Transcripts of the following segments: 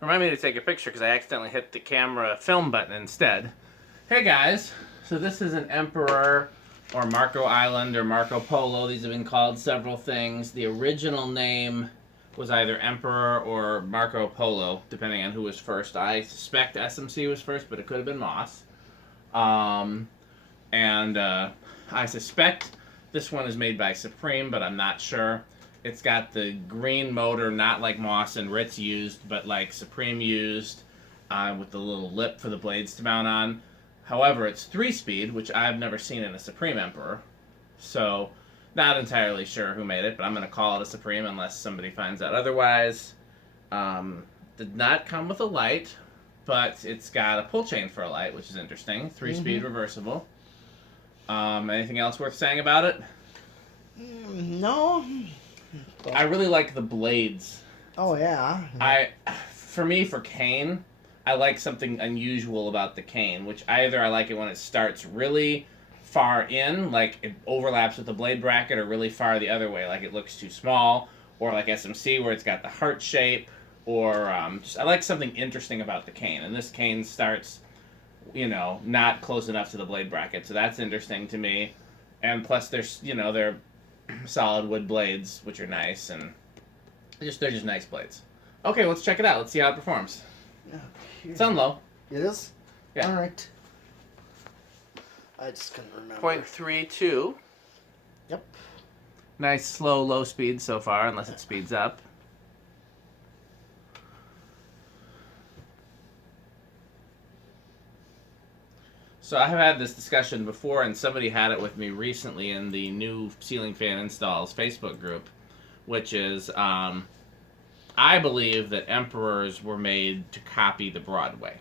Remind me to take a picture because I accidentally hit the camera film button instead. Hey guys, so this is an Emperor or Marco Island or Marco Polo. These have been called several things. The original name was either Emperor or Marco Polo, depending on who was first. I suspect SMC was first, but it could have been Moss. I suspect this one is made by Supreme, but I'm not sure. It's got the green motor, not like Moss and Ritz used, but like Supreme used, with the little lip for the blades to mount on. However, it's 3-speed, which I've never seen in a Supreme Emperor. So, not entirely sure who made it, but I'm going to call it a Supreme unless somebody finds out otherwise. Did not come with a light, but it's got a pull chain for a light, which is interesting. 3-speed reversible. Anything else worth saying about it? No. I really like the blades. Oh, yeah. For cane, I like something unusual about the cane, which either I like it when it starts really far in, like it overlaps with the blade bracket, or really far the other way, like it looks too small, or like SMC where it's got the heart shape, or I like something interesting about the cane. And this cane starts, not close enough to the blade bracket, so that's interesting to me. And plus, they're solid wood blades, which are nice, and they're just nice blades. Okay, let's check it out. Let's see how it performs. It's on low. It is? Yeah. All right. I just couldn't remember. 0.32. Yep. Nice slow, low speed so far, unless it speeds up. So I have had this discussion before, and somebody had it with me recently in the new Ceiling Fan Installs Facebook group, which is, I believe that Emperors were made to copy the Broadway.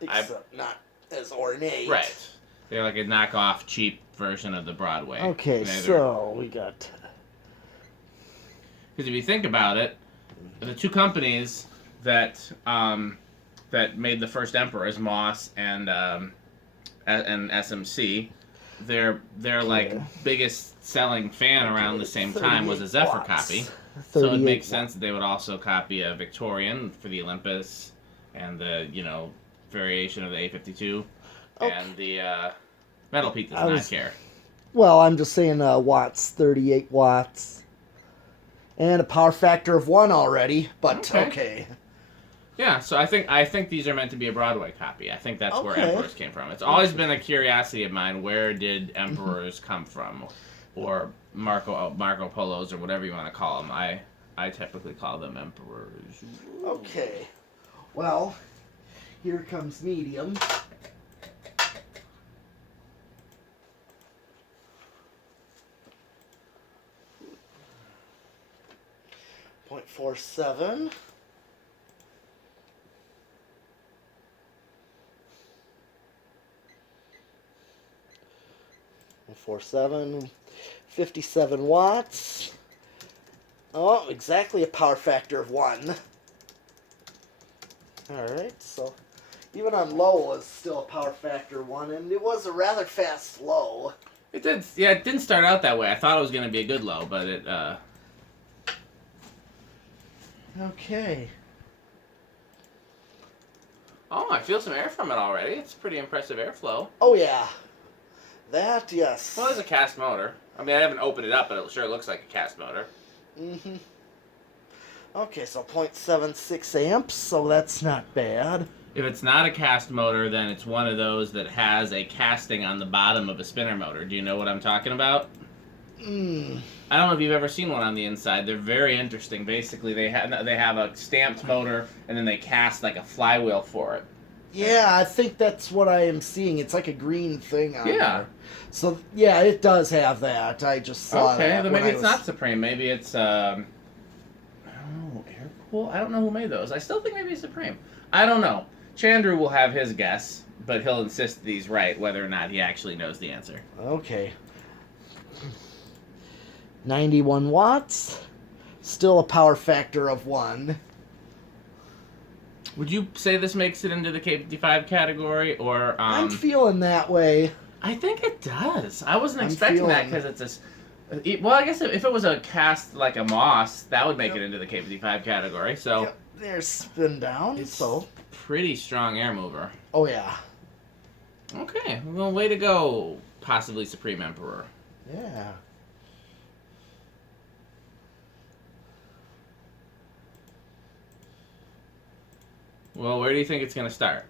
Except not as ornate. Right. They're like a knockoff, cheap version of the Broadway. Okay, so we got... Because if you think about it, the two companies that made the first Emperors, Moss and SMC, their like biggest selling fan around the same time was a Zephyr copy. So it makes sense that they would also copy a Victorian for the Olympus and the variation of the A52, and the Metal Peak does not care. Well, I'm just saying watts, 38 watts, and a power factor of 1 already. But okay. Yeah, so I think these are meant to be a Broadway copy. I think that's where Emperors came from. It's always been a curiosity of mine, where did Emperors come from? Or Marco Polos, or whatever you want to call them. I typically call them Emperors. Okay. Well, here comes medium. .47. 47, 57 watts. Oh, exactly a power factor of 1. Alright, so even on low it's still a power factor of 1, and it was a rather fast low. It did, yeah, it didn't start out that way. I thought it was going to be a good low, but it, Okay. Oh, I feel some air from it already. It's pretty impressive airflow. Oh, yeah. That, yes. Well, it's a cast motor. I mean, I haven't opened it up, but it sure looks like a cast motor. Mm-hmm. Okay, so 0.76 amps, so that's not bad. If it's not a cast motor, then it's one of those that has a casting on the bottom of a spinner motor. Do you know what I'm talking about? I don't know if you've ever seen one on the inside. They're very interesting. Basically, they have a stamped motor, and then they cast like a flywheel for it. Yeah, I think that's what I am seeing. It's like a green thing on there. So, yeah, it does have that. I just saw that. Okay, then maybe it's not Supreme. Maybe it's, Air Cool? I don't know who made those. I still think maybe it's Supreme. I don't know. Chandru will have his guess, but he'll insist that he's right, whether or not he actually knows the answer. Okay. 91 watts. Still a power factor of 1. Would you say this makes it into the K55 category, or... I'm feeling that way. I think it does. I wasn't expecting that because it's a... Well, I guess if it was a cast like a Moss, that would make it into the K55 category, so... There's spin down, It's so. pretty strong air mover. Oh, yeah. Okay, well, way to go, possibly Supreme Emperor. Yeah. Well, where do you think it's going to start?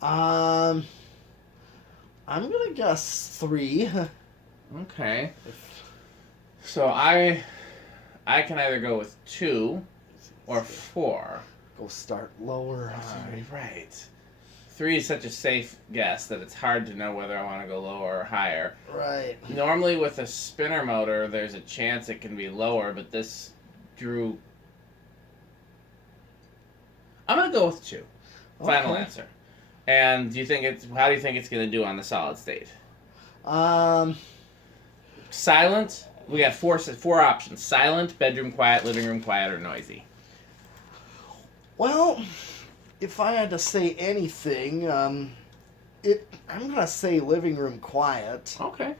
I'm gonna guess 3. Okay. So I can either go with 2 or 4. Go start lower. Right. 3 is such a safe guess that it's hard to know whether I want to go lower or higher. Right. Normally with a spinner motor, there's a chance it can be lower, but this drew... I'm going to go with 2. Final answer. And how do you think it's going to do on the solid state? Silent. We got 4 options. Silent, bedroom quiet, living room quiet, or noisy. Well, if I had to say anything, I'm gonna say living room quiet. Okay.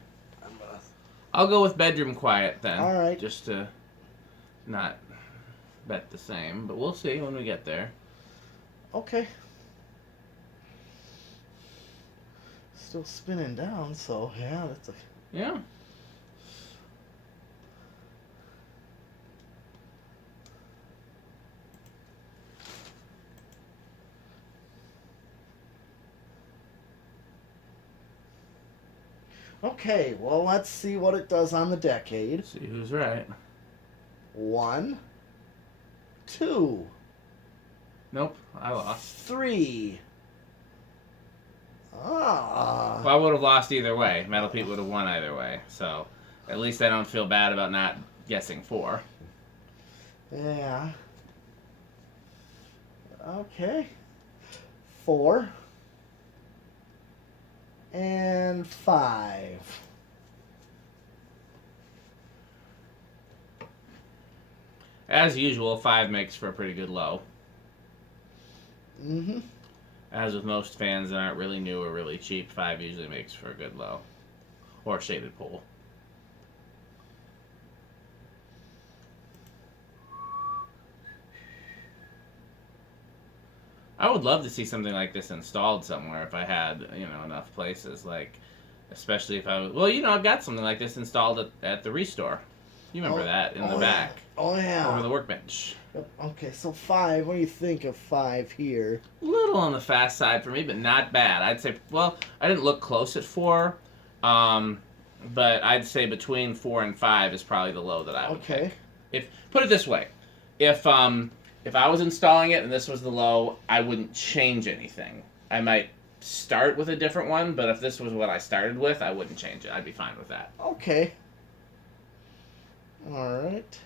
I'll go with bedroom quiet then. All right. Just to not bet the same, but we'll see when we get there. Okay. Still spinning down, so yeah, that's a... Yeah. Okay, well, let's see what it does on the decade. See who's right. 1, 2, Nope, I lost. 3. Well, I would have lost either way. Metal Pete would have won either way. So, at least I don't feel bad about not guessing 4. Yeah. Okay. 4. And 5. As usual, 5 makes for a pretty good low. Mm-hmm. As with most fans that aren't really new or really cheap, 5 usually makes for a good low. Or shaded pole. I would love to see something like this installed somewhere if I had, enough places. Like, especially if I was... Well, I've got something like this installed at the Restore. You remember that in the back. Oh, yeah. Over the workbench. Yep. Okay, so 5. What do you think of 5 here? A little on the fast side for me, but not bad. I'd say, well, I didn't look close at 4, but I'd say between 4 and 5 is probably the low that I would pick. Put it this way, if I was installing it and this was the low, I wouldn't change anything. I might start with a different one, but if this was what I started with, I wouldn't change it. I'd be fine with that. Okay. All right.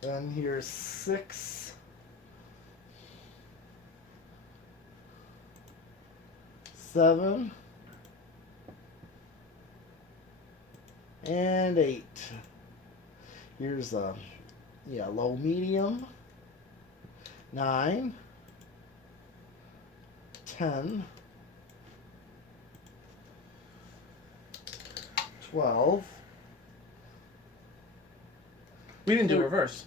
Then here's 6. 7. And 8. Here's a low medium. 9. 10. 12. We didn't do reverse.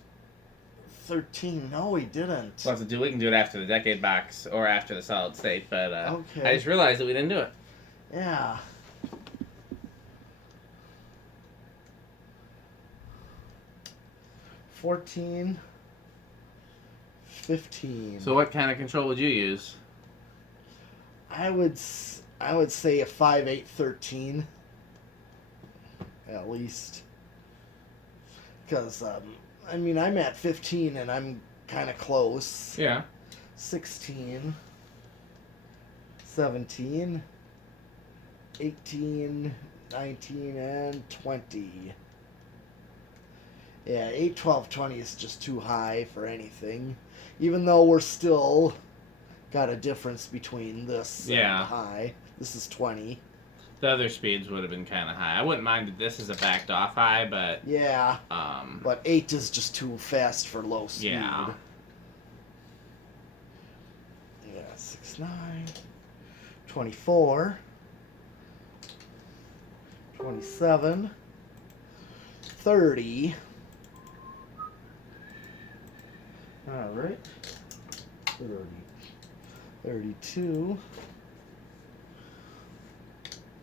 13. No, we didn't. We can do it after the decade box or after the solid state, but Okay. I just realized that we didn't do it. Yeah. $14, $15. So what kind of control would you use? I would say a 5, 8, 13. At least. Because, I'm at 15 and I'm kind of close. Yeah. 16, 17, 18, 19, and 20. Yeah, 8, 12, 20 is just too high for anything. Even though we're still got a difference between this and high. This is 20. The other speeds would have been kind of high. I wouldn't mind if this is a backed off high, but... Yeah, but 8 is just too fast for low speed. Yeah. Yeah, 6, 9, 24, 27, 30. All right. 30, 32,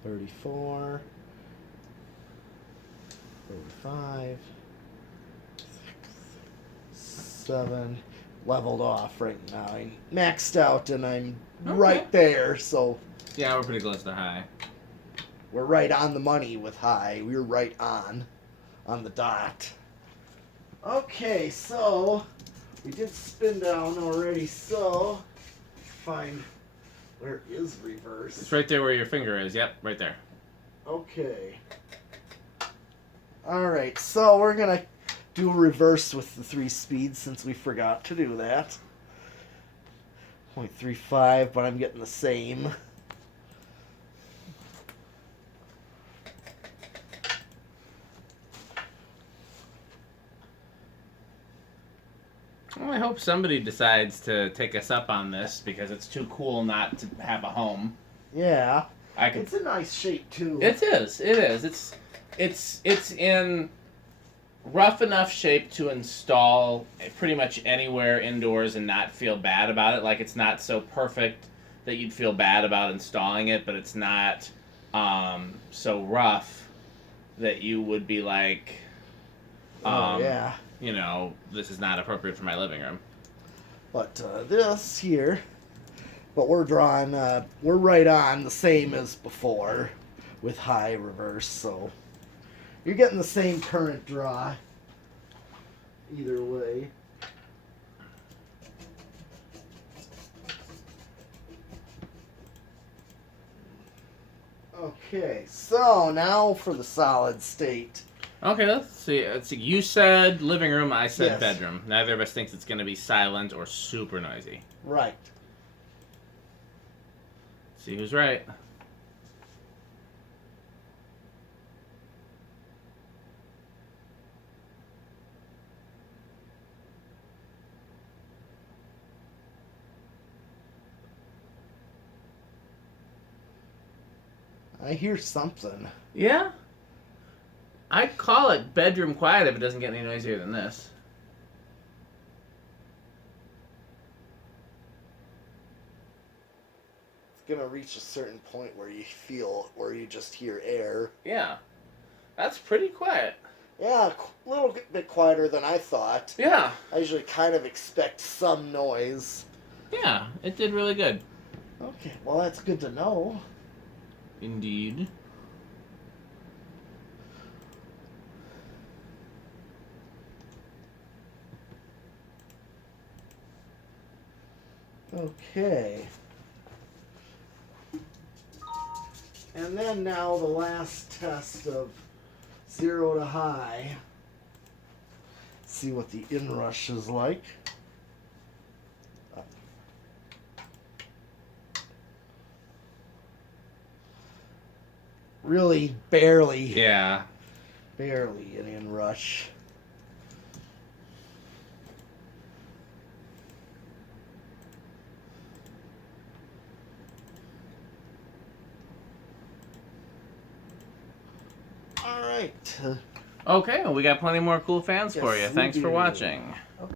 34, 35, 7, leveled off right now. I'm maxed out and I'm right there, so Yeah, we're pretty close to high. we're right on the money with high. We're right on the dot. Okay, so we did spin down already, so find where is reverse. It's right there where your finger is. Yep, right there. Okay. Alright, so we're gonna do reverse with the 3 speeds since we forgot to do that. 0.35, but I'm getting the same. Well, I hope somebody decides to take us up on this because it's too cool not to have a home. Yeah. I could. It's a nice shape too. It is. It is. It's in rough enough shape to install pretty much anywhere indoors and not feel bad about it. Like, it's not so perfect that you'd feel bad about installing it, but it's not so rough that you would be like, yeah. you know, this is not appropriate for my living room. But this here, but we're drawing, we're right on the same as before with high reverse, so you're getting the same current draw either way. Okay, so now for the solid state. Okay, let's see. You said living room, I said Yes. bedroom. Neither of us thinks it's going to be silent or super noisy. Right. See who's right. I hear something. Yeah? I'd call it bedroom quiet if it doesn't get any noisier than this. It's gonna reach a certain point where where you just hear air. Yeah. That's pretty quiet. Yeah, a little bit quieter than I thought. Yeah. I usually kind of expect some noise. Yeah, it did really good. Okay, well that's good to know. Indeed. Okay. And then now the last test of 0 to high. See what the inrush is like. Really barely. Yeah. Barely an inrush. All right. Okay, well, we got plenty more cool fans for you. Yes, we Thanks for do. watching.